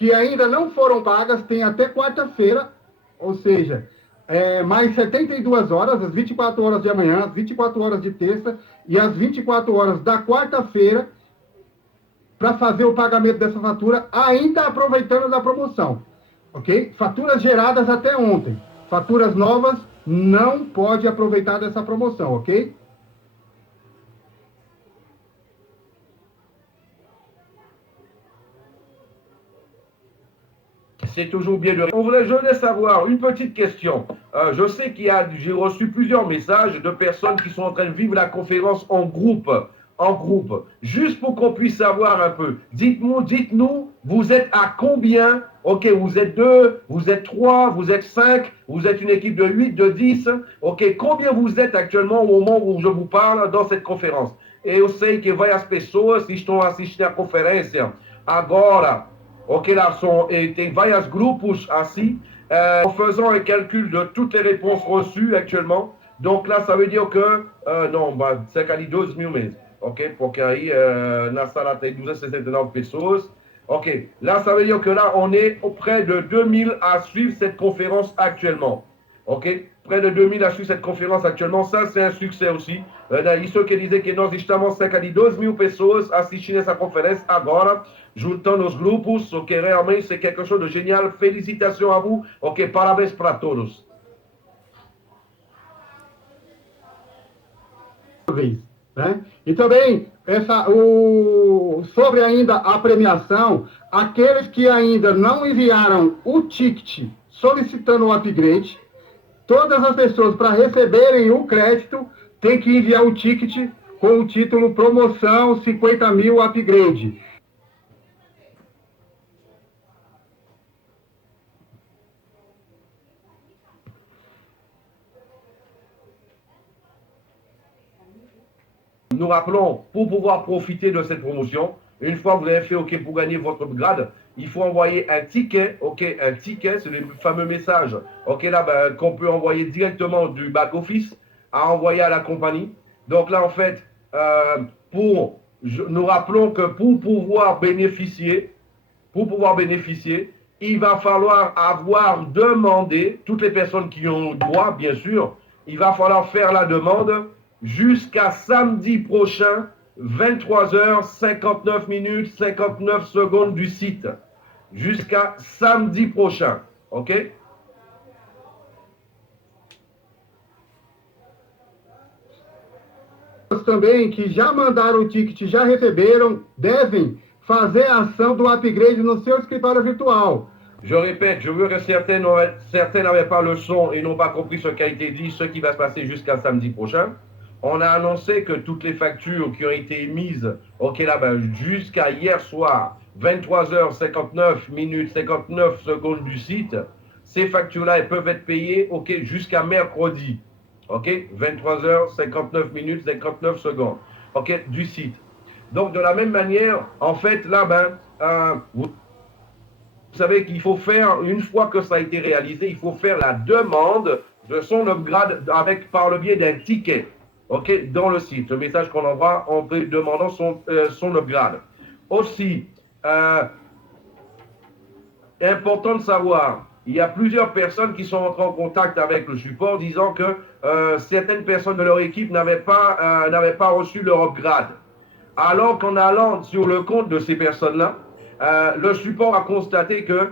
que ainda não foram pagas têm até quarta-feira, ou seja, mais 72 horas, as 24 horas de amanhã, as 24 horas de terça e as 24 horas da quarta-feira, para fazer o pagamento dessa fatura, ainda aproveitando da promoção. Ok? Faturas geradas até ontem. Faturas novas não pode aproveitar dessa promoção, ok? C'est toujours bien de... On voulait savoir une petite question. Je sais j'ai reçu plusieurs messages de personnes qui sont en train de vivre la conférence en groupe. Juste pour qu'on puisse savoir un peu. Dites-nous, vous êtes à combien? Ok, vous êtes 2, vous êtes 3, vous êtes 5, vous êtes une équipe de 8, de 10. Ok, combien vous êtes actuellement au moment où je vous parle dans cette conférence? Eu sei que várias pessoas estão assistindo a conferência agora. Ok, là, tem vários grupos assim, en faisant un calcul de toutes les réponses reçues actuellement. Donc là, ça veut dire que, non, cerca de 12 mil mesmo. Ok, porque aí na sala tem 269 pessoas. Ok, là, ça veut dire que là, on est auprès de 2000 à suivre cette conférence actuellement. Ok, près de 2000 a suivi cette conférence actuellement. Ça, c'est un succès aussi. Isso quer dizer que nós estamos cerca de 2 mil pessoas assistindo essa conferência agora, juntando os grupos. Ok, realmente c'est quelque chose de génial. Félicitations à vous. Ok, parabéns para todos. Né? E também, sobre ainda a premiação, aqueles que ainda não enviaram o ticket solicitando o upgrade, todas as pessoas, para receberem o crédito, têm que enviar um ticket com o título Promoção 50 mil Upgrade. Nous rappelons, pour pouvoir profiter de cette promotion, une fois que vous avez fait OK pour gagner votre grade, il faut envoyer un ticket, OK, un ticket, c'est le fameux message, OK, là, qu'on peut envoyer directement du back-office à envoyer à la compagnie. Donc là, en fait, nous rappelons que pour pouvoir bénéficier, il va falloir avoir demandé, toutes les personnes qui ont droit, bien sûr, il va falloir faire la demande jusqu'à samedi prochain, 23h59 minutes 59 secondes du site. Jusqu'à samedi prochain. OK? Também que já mandaram o ticket, já receberam, devem fazer a ação do upgrade no seu escritório virtual. Je répète, je veux que certains n'avaient pas le son et n'ont pas compris ce qui a été dit, ce qui va se passer jusqu'à samedi prochain. On a annoncé que toutes les factures qui ont été émises, OK, là, jusqu'à hier soir, 23h59 minutes 59 secondes du site, ces factures-là, elles peuvent être payées, OK, jusqu'à mercredi. OK, 23h59 minutes 59 secondes, OK, du site. Donc, de la même manière, en fait, là, vous savez qu'il faut faire, une fois que ça a été réalisé, il faut faire la demande de son upgrade par le biais d'un ticket. OK, dans le site. Le message qu'on envoie en demandant son upgrade. Aussi, important de savoir, il y a plusieurs personnes qui sont entrées en contact avec le support disant que certaines personnes de leur équipe n'avaient pas reçu leur upgrade. Alors qu'en allant sur le compte de ces personnes-là, le support a constaté que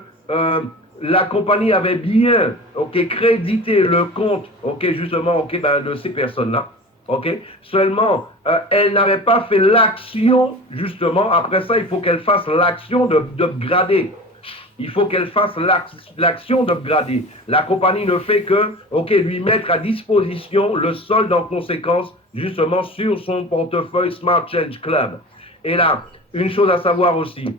la compagnie avait bien crédité le compte justement de ces personnes-là. OK? Seulement, elle n'avait pas fait l'action, justement. Après ça, il faut qu'elle fasse l'action d'upgrader. Il faut qu'elle fasse l'action d'upgrader. La compagnie ne fait que lui mettre à disposition le solde en conséquence, justement, sur son portefeuille Smart Change Club. Et là, une chose à savoir aussi,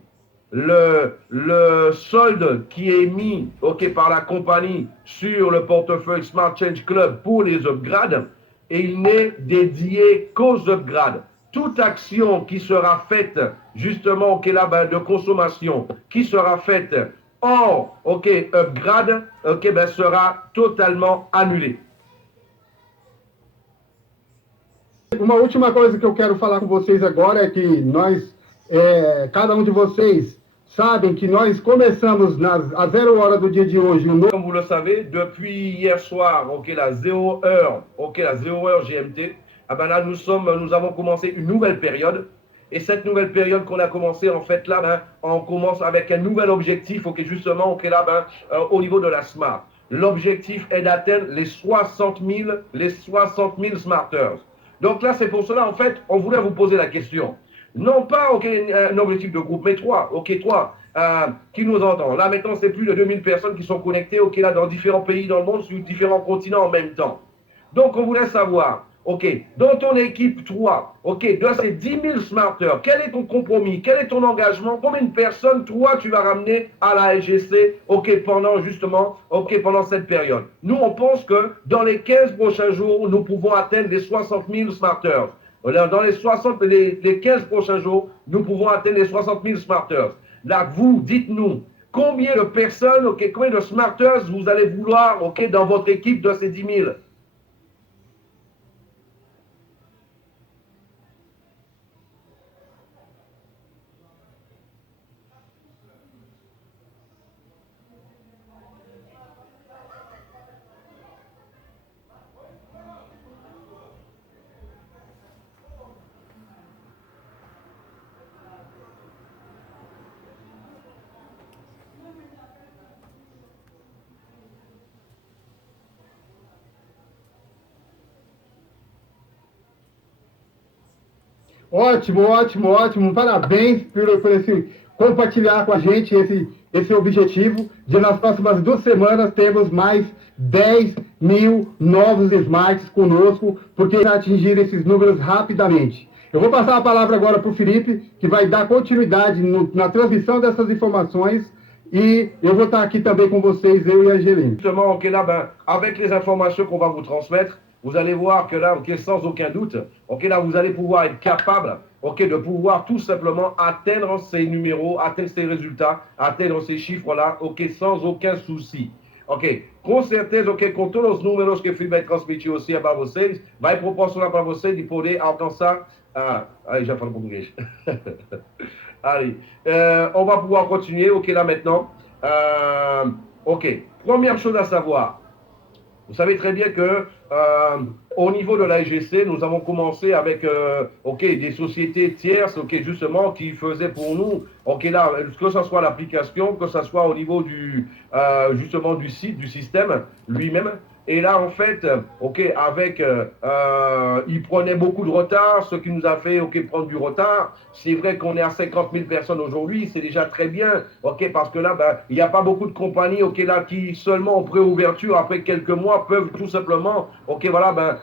le solde qui est mis par la compagnie sur le portefeuille Smart Change Club pour les upgrades, et il n'est dédié qu'aux upgrades. Toute action qui sera faite, justement, de consommation, qui sera faite hors, upgrade, sera totalement annulée. Uma última coisa que eu quero falar com vocês agora é que nós, cada um de vocês, sabem que nós começamos à 0 hora do dia de hoje. Comme vous le savez, depuis hier soir, ok, la 0 heure, ok, la 0 heure GMT, ah ben là, nous avons commencé une nouvelle période. Et cette nouvelle période qu'on a commencé, en fait, là, ben, on commence avec un nouvel objectif, ok, justement, ok, là, ben, au niveau de la Smart. L'objectif est d'atteindre les 60 000 Smarters. Donc là, c'est pour cela, en fait, on voulait vous poser la question. Non pas, ok, un objectif de groupe, mais toi, ok, toi, qui nous entend. Là, maintenant, c'est plus de 2000 personnes qui sont connectées, ok, là, dans différents pays dans le monde, sur différents continents en même temps. Donc, on voulait savoir, ok, dans ton équipe, toi, ok, de ces 10 000 smarters, quel est ton compromis, quel est ton engagement, combien de personnes, toi, tu vas ramener à la LGC, ok, pendant justement, ok, pendant cette période. Nous, on pense que dans les 15 prochains jours, nous pouvons atteindre les 60 000 smarters. Dans les 15 prochains jours, nous pouvons atteindre les 60 000 smarters. Là, vous, dites-nous, combien de personnes, ok, combien de smarters vous allez vouloir, ok, dans votre équipe de ces 10 000? Ótimo, ótimo, ótimo. Parabéns por esse compartilhar com a gente esse objetivo de nas próximas 2 semanas termos mais 10 mil novos smarts conosco, porque atingir esses números rapidamente. Eu vou passar a palavra agora para o Felipe, que vai dar continuidade na transmissão dessas informações. E eu vou estar aqui também com vocês, eu e a Angeline. Justement, ok, là, ben, avec les informations qu'on va vous transmettre, vous allez voir que là, ok, sans aucun doute, ok, là, vous allez pouvoir être capable, ok, de pouvoir tout simplement atteindre ces numéros, atteindre ces résultats, atteindre ces chiffres-là, ok, sans aucun souci. Ok, com certeza, ok, com todos os números que o Felipe vai transmitir aussi para vocês, vai proporcionar para vocês de poder alcançar. Allez, já falo português. Allez, on va pouvoir continuer, ok, là maintenant. Ok, première chose à savoir. Vous savez très bien que au niveau de la SGC, nous avons commencé avec ok, des sociétés tierces, ok, justement, qui faisaient pour nous, ok, là, que ce soit l'application, que ce soit au niveau justement du site, du système lui-même. Et là, en fait, ok, avec, il prenait beaucoup de retard, ce qui nous a fait, ok, prendre du retard. C'est vrai qu'on est à 50 000 personnes aujourd'hui, c'est déjà très bien, ok, parce que là, ben, il n'y a pas beaucoup de compagnies, ok, là, qui seulement en préouverture, après quelques mois, peuvent tout simplement, ok, voilà, ben,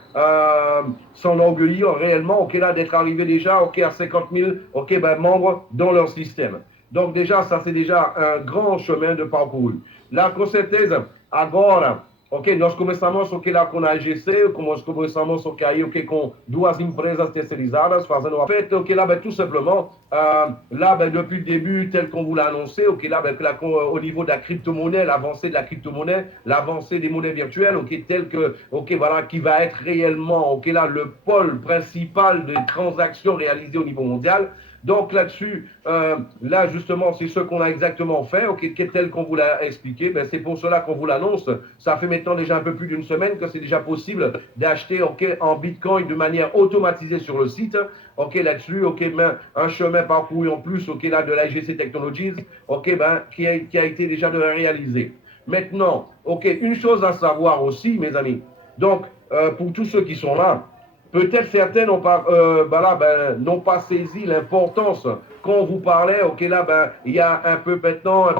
s'enorgueillir réellement, ok, là, d'être arrivé déjà, ok, à 50 000, ok, ben, membres dans leur système. Donc déjà, ça, c'est déjà un grand chemin de parcours. La com certeza, agora, ok, nós começamos ok, lá com a AGC, nós começamos ok, aí, ok, com 2 empresas terceirizadas, fazendo a fête, ok, là, ben, tout simplement, là, ben, depuis le début, tel qu'on vous l'a annoncé, ok, là, ben, au niveau de la crypto-monnaie, l'avancée de la crypto-monnaie, l'avancée des monnaies virtuelles, ok, tel que, ok, voilà, qui va être réellement, ok, là, le pôle principal de transactions réalisées au niveau mondial. Donc là-dessus, là justement, c'est ce qu'on a exactement fait, ok, tel qu'on vous l'a expliqué. Ben, c'est pour cela qu'on vous l'annonce. Ça fait maintenant déjà un peu plus d'une semaine que c'est déjà possible d'acheter, ok, en Bitcoin de manière automatisée sur le site. Ok, là-dessus, ok, ben, un chemin parcouru en plus, ok, là de l'AGC Technologies, ok, ben, qui a été déjà réalisé. Maintenant, ok, une chose à savoir aussi, mes amis. Donc, pour tous ceux qui sont là. Peut-être certains n'ont pas, n'ont pas saisi l'importance quand on vous parlait, ok, là, ben, il y a un peu maintenant, un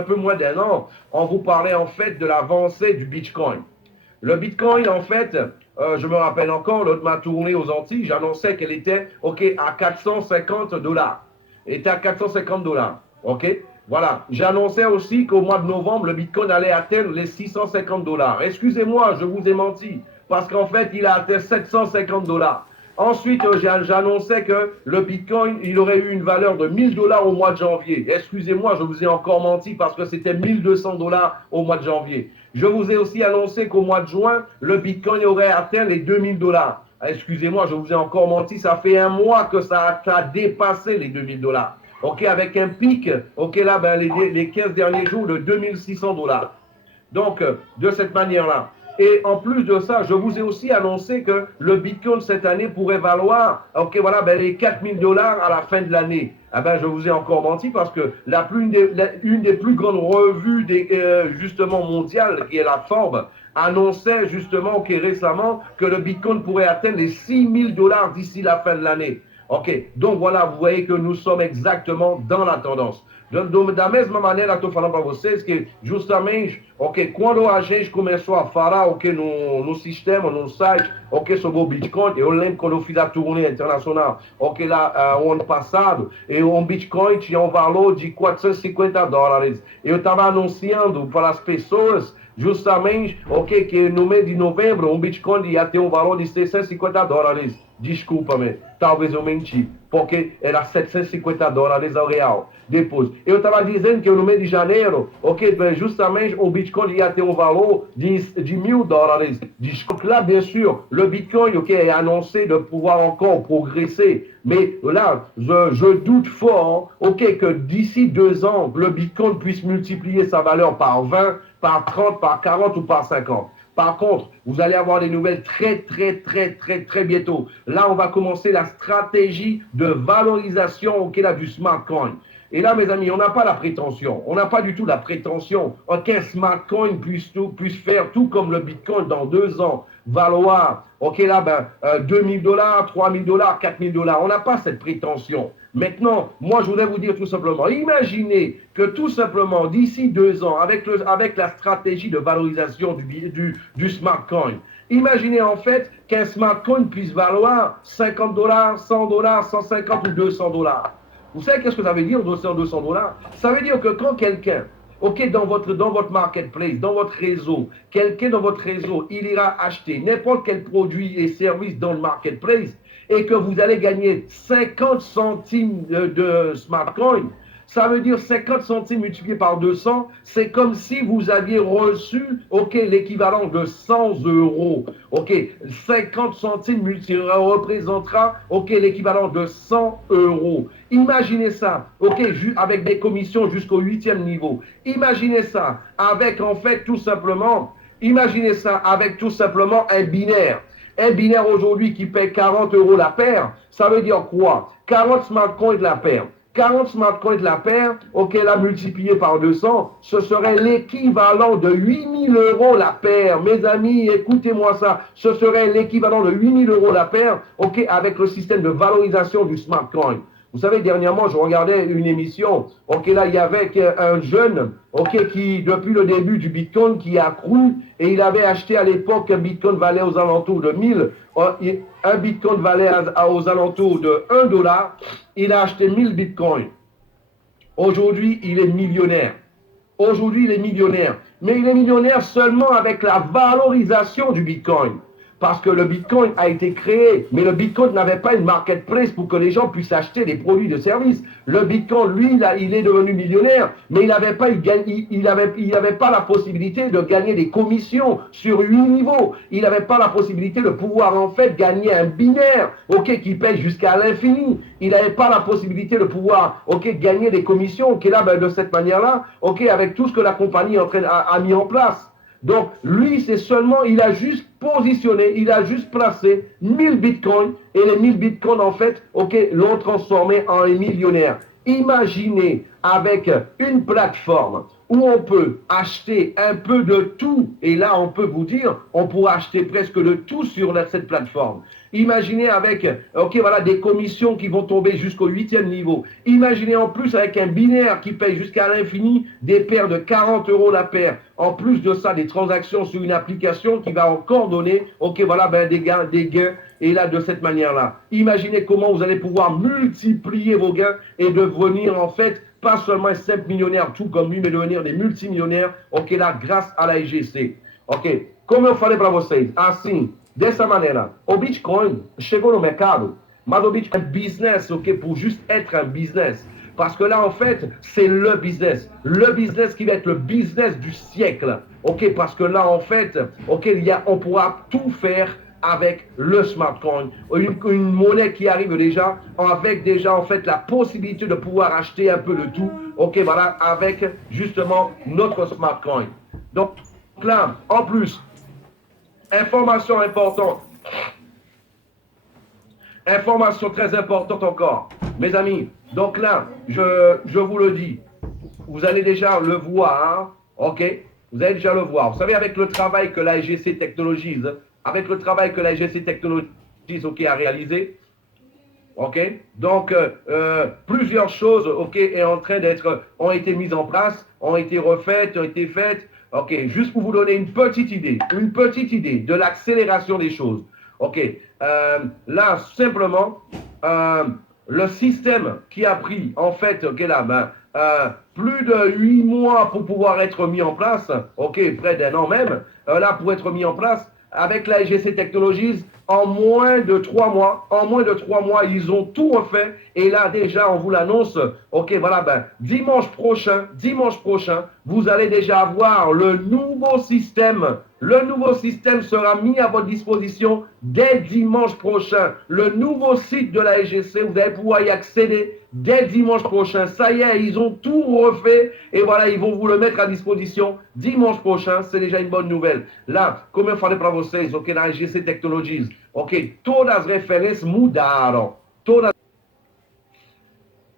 peu moins d'un an, on vous parlait en fait de l'avancée du Bitcoin. Le Bitcoin, en fait, je me rappelle encore, lors de ma tournée aux Antilles, j'annonçais qu'elle était, ok, à 450 dollars. Elle était à 450 dollars, ok. Voilà, j'annonçais aussi qu'au mois de novembre, le Bitcoin allait atteindre les 650 dollars. Excusez-moi, je vous ai menti. Parce qu'en fait, il a atteint 750 dollars. Ensuite, j'annonçais que le Bitcoin, il aurait eu une valeur de 1000 dollars au mois de janvier. Excusez-moi, je vous ai encore menti parce que c'était 1200 dollars au mois de janvier. Je vous ai aussi annoncé qu'au mois de juin, le Bitcoin aurait atteint les 2000 dollars. Excusez-moi, je vous ai encore menti, ça fait un mois que ça a dépassé les 2000 dollars. ok, avec un pic, ok, là, ben, les 15 derniers jours de $2 600. Donc, de cette manière-là. Et en plus de ça, je vous ai aussi annoncé que le Bitcoin cette année pourrait valoir, ok, voilà, ben, les $4 000 à la fin de l'année. Ah ben, je vous ai encore menti parce que une des plus grandes revues justement mondiales, qui est la Forbes, annonçait justement récemment que le Bitcoin pourrait atteindre les $6 000 d'ici la fin de l'année. Ok, donc voilà, vous voyez que nous sommes exactement dans la tendance. Da mesma maneira, estou falando para vocês que justamente, ok, quando a gente começou a falar, ok, no sistema, no site, ok, sobre o Bitcoin, eu lembro quando eu fiz a turnê internacional, ok, lá o ano passado, e um Bitcoin tinha um valor de $450. Eu estava anunciando para as pessoas justamente, ok, que no mês de novembro um Bitcoin ia ter um valor de $650. Desculpa-me, talvez eu menti, porque era $750 ao real. Depois, eu estava dizendo que no mês de janeiro, ok, justamente o Bitcoin ia ter um valor de $1.000. Desculpe, là, bien sûr, le Bitcoin, ok, est annoncé de pouvoir encore progresser. Mais là, je doute fort, ok, que d'ici 2 ans, le Bitcoin puisse multiplier sa valeur par 20, par 30, par 40 ou par 50. Par contre, vous allez avoir des nouvelles très bientôt. Là, on va commencer la stratégie de valorisation là, du smart coin. Et là, mes amis, on n'a pas la prétention, on n'a pas du tout la prétention qu'un smart coin puisse faire tout comme le Bitcoin dans 2 ans, valoir, ok, là, ben, $2 000, $3 000, $4 000. On n'a pas cette prétention. Maintenant, moi, je voudrais vous dire tout simplement, imaginez que tout simplement, d'ici 2 ans, avec la stratégie de valorisation du smart coin, imaginez en fait qu'un smart coin puisse valoir $50, $100, 150 ou $200. Vous savez qu'est-ce que ça veut dire, $200? Ça veut dire que quand quelqu'un, ok, dans votre marketplace, dans votre réseau, quelqu'un dans votre réseau, il ira acheter n'importe quel produit et service dans le marketplace et que vous allez gagner 50 centimes de smart coin, ça veut dire 50 centimes multiplié par 200, c'est comme si vous aviez reçu, ok, l'équivalent de 100 €. Ok, 50 centimes représentera, ok, l'équivalent de 100 €. Imaginez ça, ok, avec des commissions jusqu'au 8e niveau. Imaginez ça avec, en fait, tout simplement, imaginez ça avec tout simplement un binaire. Un binaire aujourd'hui qui paie 40 € la paire, ça veut dire quoi? 40 smart coins de la paire. 40 smart coins de la paire, ok, là, multiplié par 200, ce serait l'équivalent de 8 000 € la paire. Mes amis, écoutez-moi ça. Ce serait l'équivalent de 8 000 € la paire, ok, avec le système de valorisation du smart coin. Vous savez, dernièrement, je regardais une émission, ok, là, il y avait un jeune, ok, qui, depuis le début du Bitcoin, qui a cru, et il avait acheté à l'époque un Bitcoin valait aux alentours de 1000, un Bitcoin valait aux alentours de $1, il a acheté 1000 Bitcoins. Aujourd'hui, il est millionnaire. Aujourd'hui, il est millionnaire. Mais il est millionnaire seulement avec la valorisation du Bitcoin. Parce que le Bitcoin a été créé, mais le Bitcoin n'avait pas une marketplace pour que les gens puissent acheter des produits de services. Le Bitcoin, lui, là, il est devenu millionnaire, mais il n'avait pas la possibilité de gagner des commissions sur 8 niveaux. Il n'avait pas la possibilité de pouvoir en fait gagner un binaire, ok, qui paye jusqu'à l'infini. Il n'avait pas la possibilité de pouvoir, ok, gagner des commissions, ok, là, ben, de cette manière-là, ok, avec tout ce que la compagnie a mis en place. Donc, lui, c'est seulement, il a juste positionné, il a juste placé 1000 bitcoins et les 1000 bitcoins, en fait, ok, l'ont transformé en un millionnaire. Imaginez avec une plateforme où on peut acheter un peu de tout, et là, on peut vous dire, on pourra acheter presque de tout sur cette plateforme. Imaginez avec, ok, voilà, des commissions qui vont tomber jusqu'au 8e niveau. Imaginez en plus avec un binaire qui paye jusqu'à l'infini des paires de 40 € la paire. En plus de ça, des transactions sur une application qui va encore donner, ok, voilà, ben, des gains. Et là, de cette manière-là, imaginez comment vous allez pouvoir multiplier vos gains et devenir, en fait, pas seulement un simple millionnaire, tout comme lui, mais devenir des multimillionnaires, ok, là, grâce à la IGC. Ok, como eu falei para vocês, assim, dessa maneira, o Bitcoin chegou no mercado, mas o Bitcoin é um business, ok, pour juste être un business. Parce que là, en fait, c'est le business qui va être le business du siècle, ok, parce que là, en fait, ok, on pourra tout faire avec le smart coin, une monnaie qui arrive déjà avec déjà en fait la possibilité de pouvoir acheter un peu de tout, ok, voilà, avec justement notre smart coin. Donc là, en plus, information importante, information très importante encore, mes amis. Donc là, je vous le dis, vous allez déjà le voir, ok? Vous allez déjà le voir. Vous savez, avec le travail que la SGC Technologies, ok, a réalisé, ok? Donc, plusieurs choses, ok, ont été mises en place, ont été refaites, ont été faites, ok? Juste pour vous donner une petite idée de l'accélération des choses, ok? Là, simplement, le système qui a pris, en fait, ok, là, plus de 8 mois pour pouvoir être mis en place, ok, près d'un an même, là, pour être mis en place, avec la SGC Technologies, en moins de 3 mois, ils ont tout refait. Et là, déjà, on vous l'annonce, ok, voilà, dimanche prochain, vous allez déjà avoir le nouveau système. Le nouveau système sera mis à votre disposition dès dimanche prochain. Le nouveau site de la SGC, vous allez pouvoir y accéder dès dimanche prochain. Ça y est, ils ont tout refait et voilà, ils vont vous le mettre à disposition dimanche prochain. C'est déjà une bonne nouvelle. Là, como eu falei para vocês, ok, na SGC Technologies, ok, todas as referências mudaram. Todas.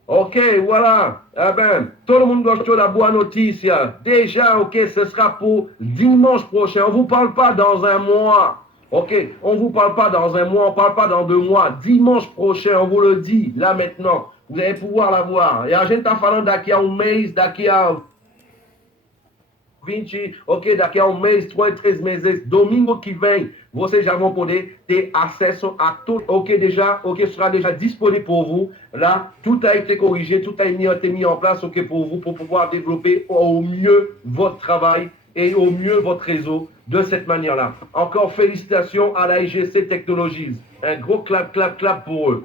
Ok, voilà. Eh ben, tout le monde gostou da boa notícia. Déjà, ok, ce sera pour dimanche prochain. On ne vous parle pas dans un mois. Ok, on ne vous parle pas dans un mois, on ne parle pas dans 2 mois. Dimanche prochain, on vous le dit, là maintenant. Vous allez pouvoir l'avoir. Et a gente está falando daqui a mês, daqui a 20, ok, daqui a mês, 3 meses, domingo que vem, vocês já vão poder ter acesso a tudo, ok, déjà, ok, sera déjà disponible pour vous. Là, tout a été corrigé, tout a été mis en place, ok, pour vous, pour pouvoir développer au mieux votre travail et au mieux votre réseau de cette manière-là. Encore félicitations à la SGC Technologies. Un gros clap, clap, clap pour eux.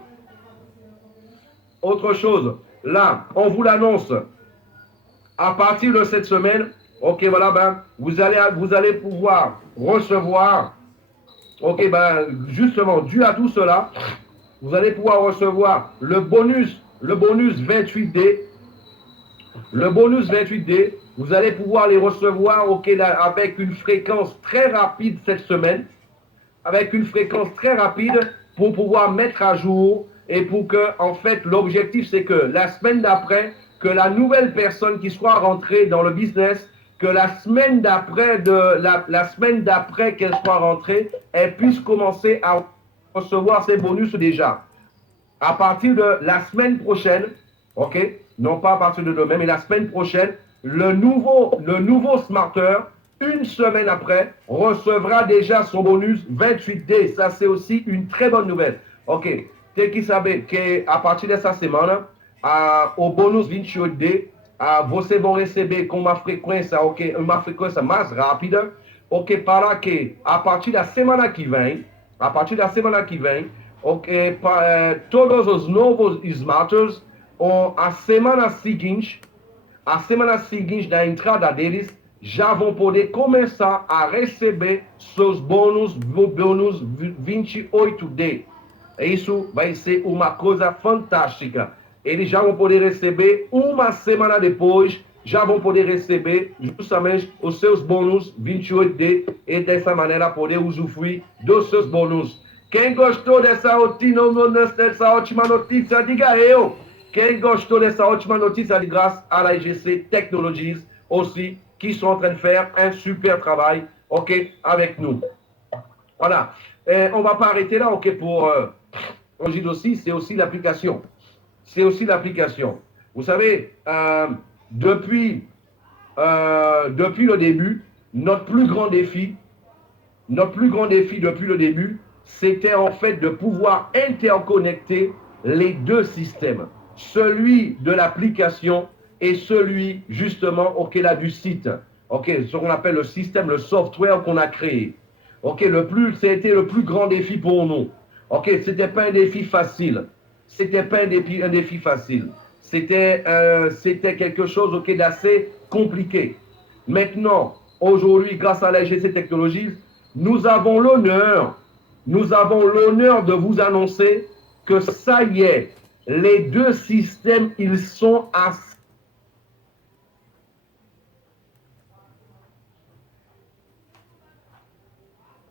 Autre chose, là, on vous l'annonce, à partir de cette semaine, ok, voilà, vous allez pouvoir recevoir, ok, justement, dû à tout cela, vous allez pouvoir recevoir le bonus 28D. Le bonus 28D, vous allez pouvoir les recevoir, ok, là, avec une fréquence très rapide cette semaine, avec une fréquence très rapide pour pouvoir mettre à jour et pour que, en fait, l'objectif, c'est que la semaine d'après, que la nouvelle personne qui soit rentrée dans le business, que la semaine d'après qu'elle soit rentrée, elle puisse commencer à recevoir ses bonus déjà. À partir de la semaine prochaine, ok, non pas à partir de demain, mais la semaine prochaine, le nouveau smarter, une semaine après, recevra déjà son bonus 28D. Ça, c'est aussi une très bonne nouvelle. Ok, tem que saber que a partir dessa semana, o bônus 28D, vocês vão receber com uma frequência, ok, uma frequência mais rápida, ok, para que a partir da semana que vem, ok, todos os novos smarters, a semana seguinte da entrada deles, já vão poder começar a receber seus bônus 28D. Isso vai ser uma coisa fantástica. Eles já vão poder receber uma semana depois, já vão poder receber justamente os seus bônus 28D e dessa maneira poder usufruir dos seus bônus. Quem gostou dessa ótima notícia, diga eu. Quem gostou dessa ótima notícia, grâce à la SGC Technologies aussi, qui sont en train de faire un super travail, ok, avec nous. Voilà. On ne va pas arrêter là, ok, pour Angile aussi, c'est aussi l'application. Vous savez, depuis le début, notre plus grand défi depuis le début, c'était en fait de pouvoir interconnecter les deux systèmes. Celui de l'application et celui justement là, du site. Ok, ce qu'on appelle le système, le software qu'on a créé. Ok, c'était le plus grand défi pour nous. Ok, c'était pas un défi facile. C'était quelque chose d'assez compliqué. Maintenant, aujourd'hui, grâce à la SGC Technologies, nous avons l'honneur nous avons l'honneur de vous annoncer que ça y est, les deux systèmes, ils sont à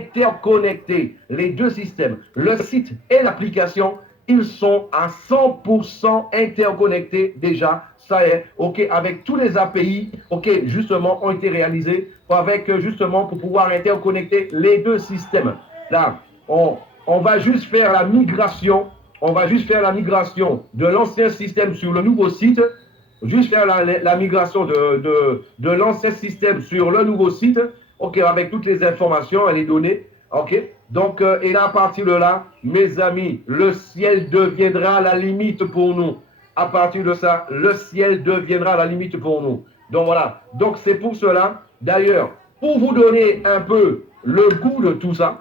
interconnectés. Les deux systèmes, le site et l'application, ils sont à 100% interconnectés déjà. Ça y est, ok, avec tous les API, ok, justement, ont été réalisés avec justement pour pouvoir interconnecter les deux systèmes. Là, on va juste faire la migration. On va juste faire la migration de l'ancien système sur le nouveau site, juste faire la migration de l'ancien système sur le nouveau site, ok, avec toutes les informations et les données, ok. Donc, et là, à partir de là, mes amis, le ciel deviendra la limite pour nous. À partir de ça, le ciel deviendra la limite pour nous. Donc voilà. Donc c'est pour cela, d'ailleurs, pour vous donner un peu le goût de tout ça,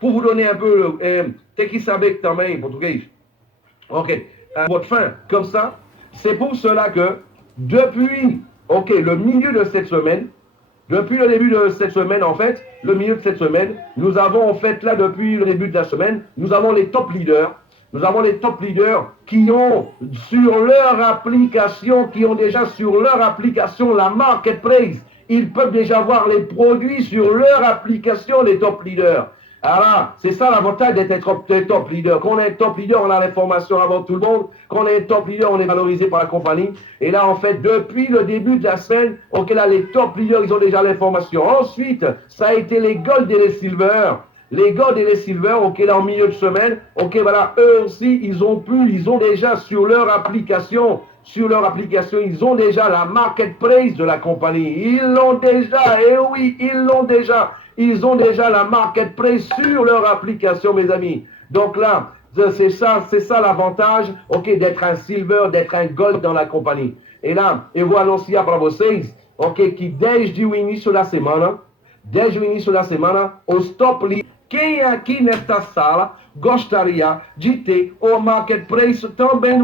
pour vous donner un peu, t'es qui savait que t'en en portugais, ok, votre fin, comme ça, c'est pour cela que depuis, ok, le milieu de cette semaine, depuis le début de cette semaine, en fait, le milieu de cette semaine, nous avons en fait là, depuis le début de la semaine, nous avons les top leaders. Nous avons les top leaders qui ont sur leur application, qui ont déjà sur leur application la marketplace. Ils peuvent déjà voir les produits sur leur application, les top leaders. Alors, c'est ça l'avantage d'être un top leader. Quand on est un top leader, on a l'information avant tout le monde. Quand on est un top leader, on est valorisé par la compagnie. Et là, en fait, depuis le début de la semaine, ok, là, les top leaders, ils ont déjà l'information. Ensuite, ça a été les gold et les silver. Les gold et les silver, ok, là, en milieu de semaine, ok, voilà, eux aussi, ils ont déjà sur leur application, ils ont déjà la marketplace de la compagnie. Ils l'ont déjà, et oui, ils l'ont déjà. Ils ont déjà la marketplace sur leur application, mes amis. Donc là, c'est ça l'avantage, ok, d'être un silver, d'être un gold dans la compagnie. E lá, eu vou anunciar para vocês, ok, que desde o início da semana, os top leaders, quem aqui nesta sala gostaria de ter o marketplace também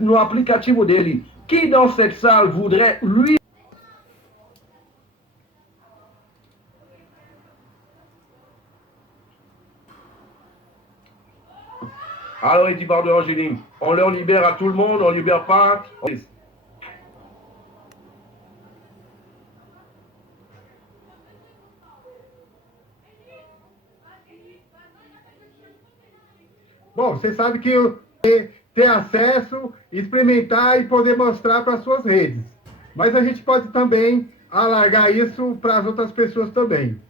no aplicativo dele? Qui dans cette salle voudrait lui... Alors, il dit, pardon, Angéline, on leur libère à tout le monde, on ne libère pas. Bom, você sabe que ter acesso, experimentar e poder mostrar para as suas redes. Mas a gente pode também alargar isso para as outras pessoas também.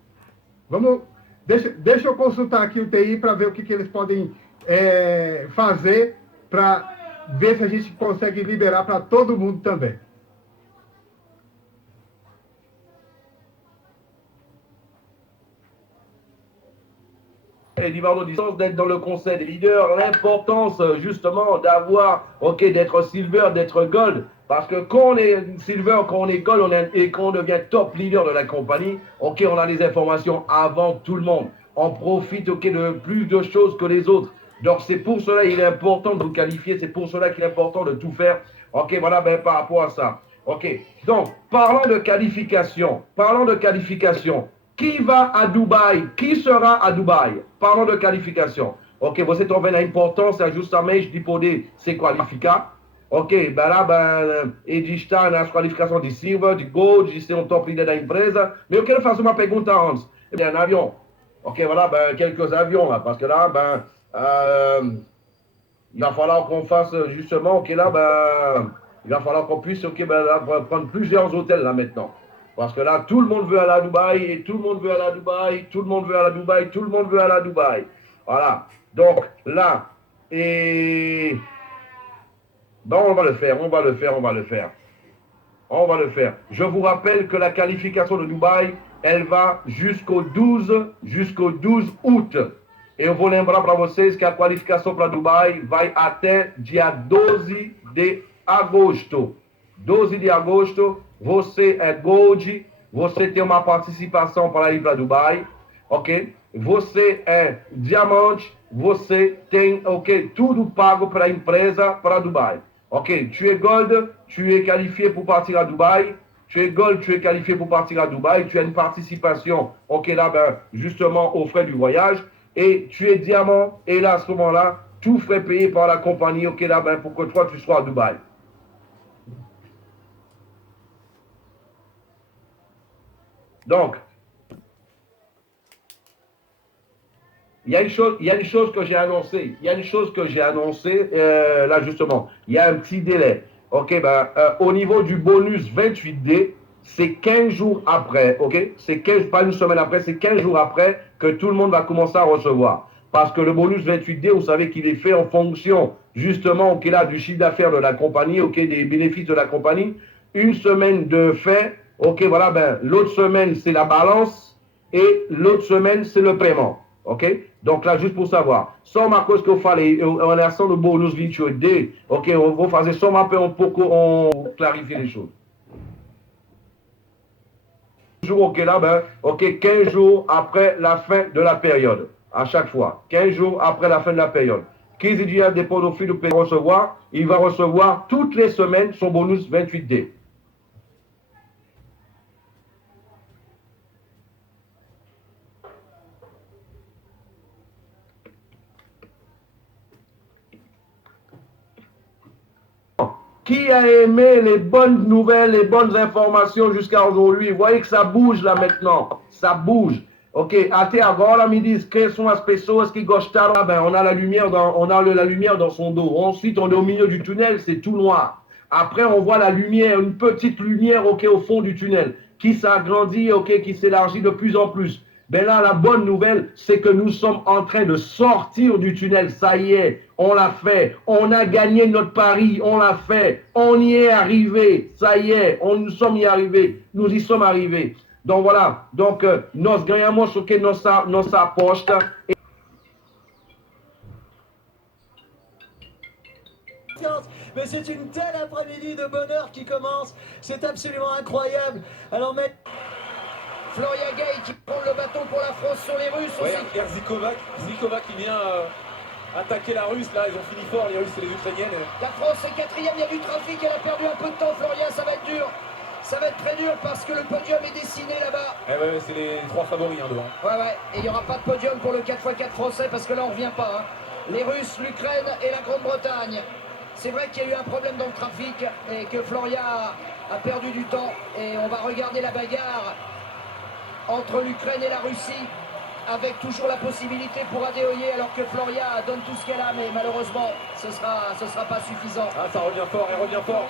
Vamos, deixa eu consultar aqui o TI para ver o que eles podem fazer para ver se a gente consegue liberar para todo mundo também. Et d'Ivardo distance d'être dans le conseil des leaders, l'importance justement d'avoir, ok, d'être silver, d'être gold, parce que quand on est silver, quand on est gold, et quand on devient top leader de la compagnie, ok, on a les informations avant tout le monde, on profite, ok, de plus de choses que les autres. Donc c'est pour cela qu'il est important de vous qualifier, c'est pour cela qu'il est important de tout faire, ok, voilà, ben par rapport à ça. Ok, donc parlons de qualification, qui va à Dubaï? Qui sera à Dubaï? Parlons de qualification. Ok, você também a importância justamente de poder se qualificar. Ok, ben lá, e de estar nas qualificações de silver, de gold, de ser um top leader da empresa. Mais eu quero fazer uma pergunta antes. Il y a un avion. Ok, voilà, quelques avions là, parce que là, il va falloir qu'on fasse justement, ok, là, il va falloir qu'on puisse, ok, là, prendre plusieurs hôtels là maintenant. Parce que là, tout le monde veut aller à Dubaï, et tout le monde veut aller à Dubaï, tout le monde veut aller à Dubaï, tout le monde veut aller à Dubaï. Voilà. Donc, là, et... Bon, on va le faire. Je vous rappelle que la qualification de Dubaï, elle va jusqu'au 12 août. Eu vou lembrar para vocês que a qualificação para Dubai vai até dia 12 de agosto. 12 de agosto, você é Gold, você tem uma participação para ir para Dubai, ok? Você é Diamante, você tem, ok, tudo pago para a empresa para Dubai. Ok, tu es Gold, tu es qualifié pour partir à Dubaï. Tu es Gold, tu es qualifié pour partir à Dubaï. Tu as une participation, ok, là, justement, aux frais du voyage. et tu es diamant, et là, à ce moment-là, tout frais payé par la compagnie, ok, là, ben, pour que toi, tu sois à Dubaï. Donc, il y a une chose que j'ai annoncée. Il y a une chose que j'ai annoncée, là, justement. Il y a un petit délai. OK, ben, au niveau du bonus 28D, c'est 15 jours après, OK? C'est 15, pas une semaine après, c'est 15 jours après que tout le monde va commencer à recevoir. Parce que le bonus 28D, vous savez qu'il est fait en fonction, justement, OK, là, du chiffre d'affaires de la compagnie, OK, des bénéfices de la compagnie. Une semaine de fait, OK, voilà, ben, l'autre semaine, c'est la balance et l'autre semaine, c'est le paiement. OK? Donc là, juste pour savoir, só uma coisa que eu falei em relação do bônus 28D, ok? Eu vou fazer só um pouco, clarifier les choses. Ok, là, ben, ok, 15 jours après la fin de la période, à chaque fois. 15 jours après la fin de la période. 15 dias depois do fim do período recevoir, il va recevoir toutes les semaines son bonus 28D. Qui a aimé les bonnes nouvelles, les bonnes informations jusqu'à aujourd'hui? Vous voyez que ça bouge là maintenant. Ça bouge. Ok, até agora me diz quem são as pessoas que gostaram. Ah ben, on a la lumière dans son dos. Ensuite, on est au milieu du tunnel, c'est tout noir. Après, on voit la lumière, une petite lumière, ok, au fond du tunnel, qui s'agrandit, ok, qui s'élargit de plus en plus. Ben là, la bonne nouvelle, c'est que nous sommes en train de sortir du tunnel. Ça y est, on l'a fait. On a gagné notre pari. On l'a fait. On y est arrivé. Ça y est, nous sommes y arrivés. Nous y sommes arrivés. Donc voilà. Donc, nós ganhamos o que nossa aposta. Mais c'est une telle après-midi de bonheur qui commence. C'est absolument incroyable. Alors, Florian Gay qui prend le bâton pour la France sur les Russes. Ouais, Zikovac qui vient attaquer la Russe. Là, ils ont fini fort, les Russes et les Ukrainiennes. La France est quatrième, il y a du trafic, elle a perdu un peu de temps. Florian, ça va être dur. Ça va être très dur parce que le podium est dessiné là-bas. Ouais, c'est les trois favoris devant. Ouais. Et il n'y aura pas de podium pour le 4x4 français parce que là, on revient pas. Hein. Les Russes, l'Ukraine et la Grande-Bretagne. C'est vrai qu'il y a eu un problème dans le trafic et que Florian a perdu du temps. Et on va regarder la bagarre entre l'Ukraine et la Russie, avec toujours la possibilité pour Adéoyer, alors que Floria donne tout ce qu'elle a, mais malheureusement, ce sera pas suffisant. Ah, ça revient fort, elle revient fort.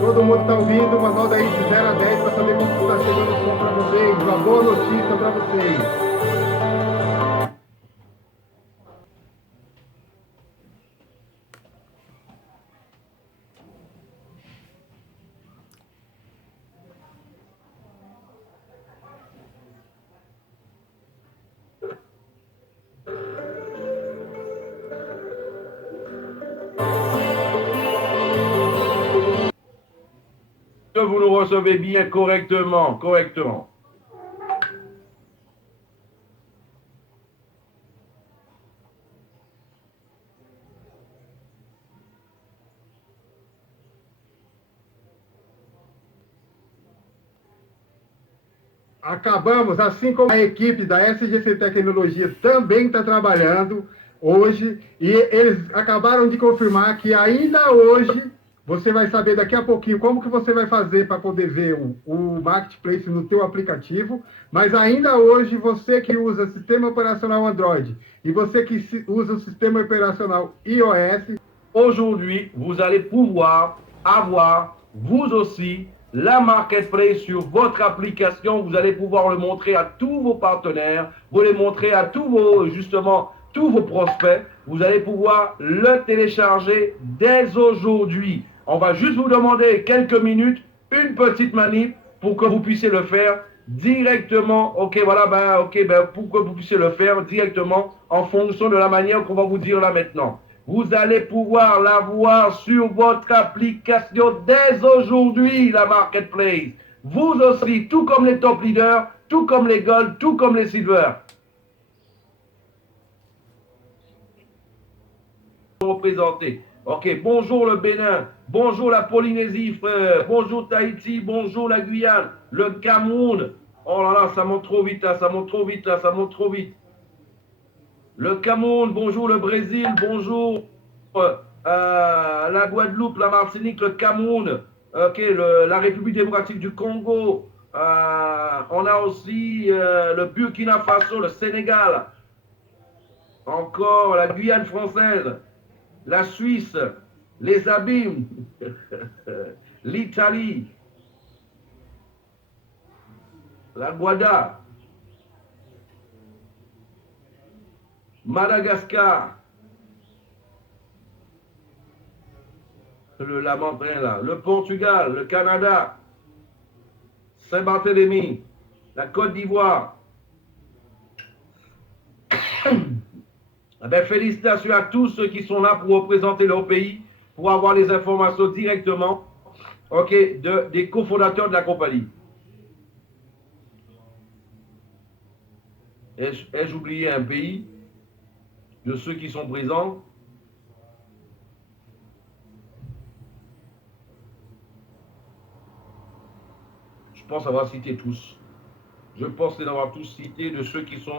Todo mundo está ouvindo, uma nota aí de 0 a 10 para saber como está chegando o som para vocês. Uma boa notícia para vocês. Que vous nous recevez bien correctement. Acabamos, assim como a equipe da SGC Tecnologia também está trabalhando hoje, e eles acabaram de confirmar que ainda hoje você vai saber daqui a pouquinho como que você vai fazer para poder ver o Marketplace no teu aplicativo, mas ainda hoje você que usa sistema operacional Android e você que usa o sistema operacional iOS, aujourd'hui, vous allez pouvoir avoir, vous aussi, la marketplace sur votre application. Vous allez pouvoir le montrer à tous vos partenaires, vous les montrer à tous vos prospects. Vous allez pouvoir le télécharger dès aujourd'hui. On va juste vous demander quelques minutes, une petite manip pour que vous puissiez le faire directement. Ok, voilà, pour que vous puissiez le faire directement en fonction de la manière qu'on va vous dire là maintenant. Vous allez pouvoir l'avoir sur votre application dès aujourd'hui, la marketplace. Vous aussi, tout comme les top leaders, tout comme les gold, tout comme les silver. Représenté. Ok, bonjour le Bénin, bonjour la Polynésie, frère, bonjour Tahiti, bonjour la Guyane, le Cameroun. Oh là là, ça monte trop vite là, ça monte trop vite là, ça monte trop vite. Le Cameroun, bonjour le Brésil, bonjour la Guadeloupe, la Martinique, le Cameroun, la République démocratique du Congo. On a aussi le Burkina Faso, le Sénégal, encore la Guyane française, la Suisse, les Abîmes, l'Italie, la Guada, Madagascar, le Lamentin là, le Portugal, le Canada, Saint-Barthélemy, la Côte d'Ivoire. Félicitations à tous ceux qui sont là pour représenter leur pays, pour avoir les informations directement des cofondateurs de la compagnie. Ai-je oublié un pays de ceux qui sont présents? Je pense avoir cité tous. Je pense les avoir tous cités de ceux qui sont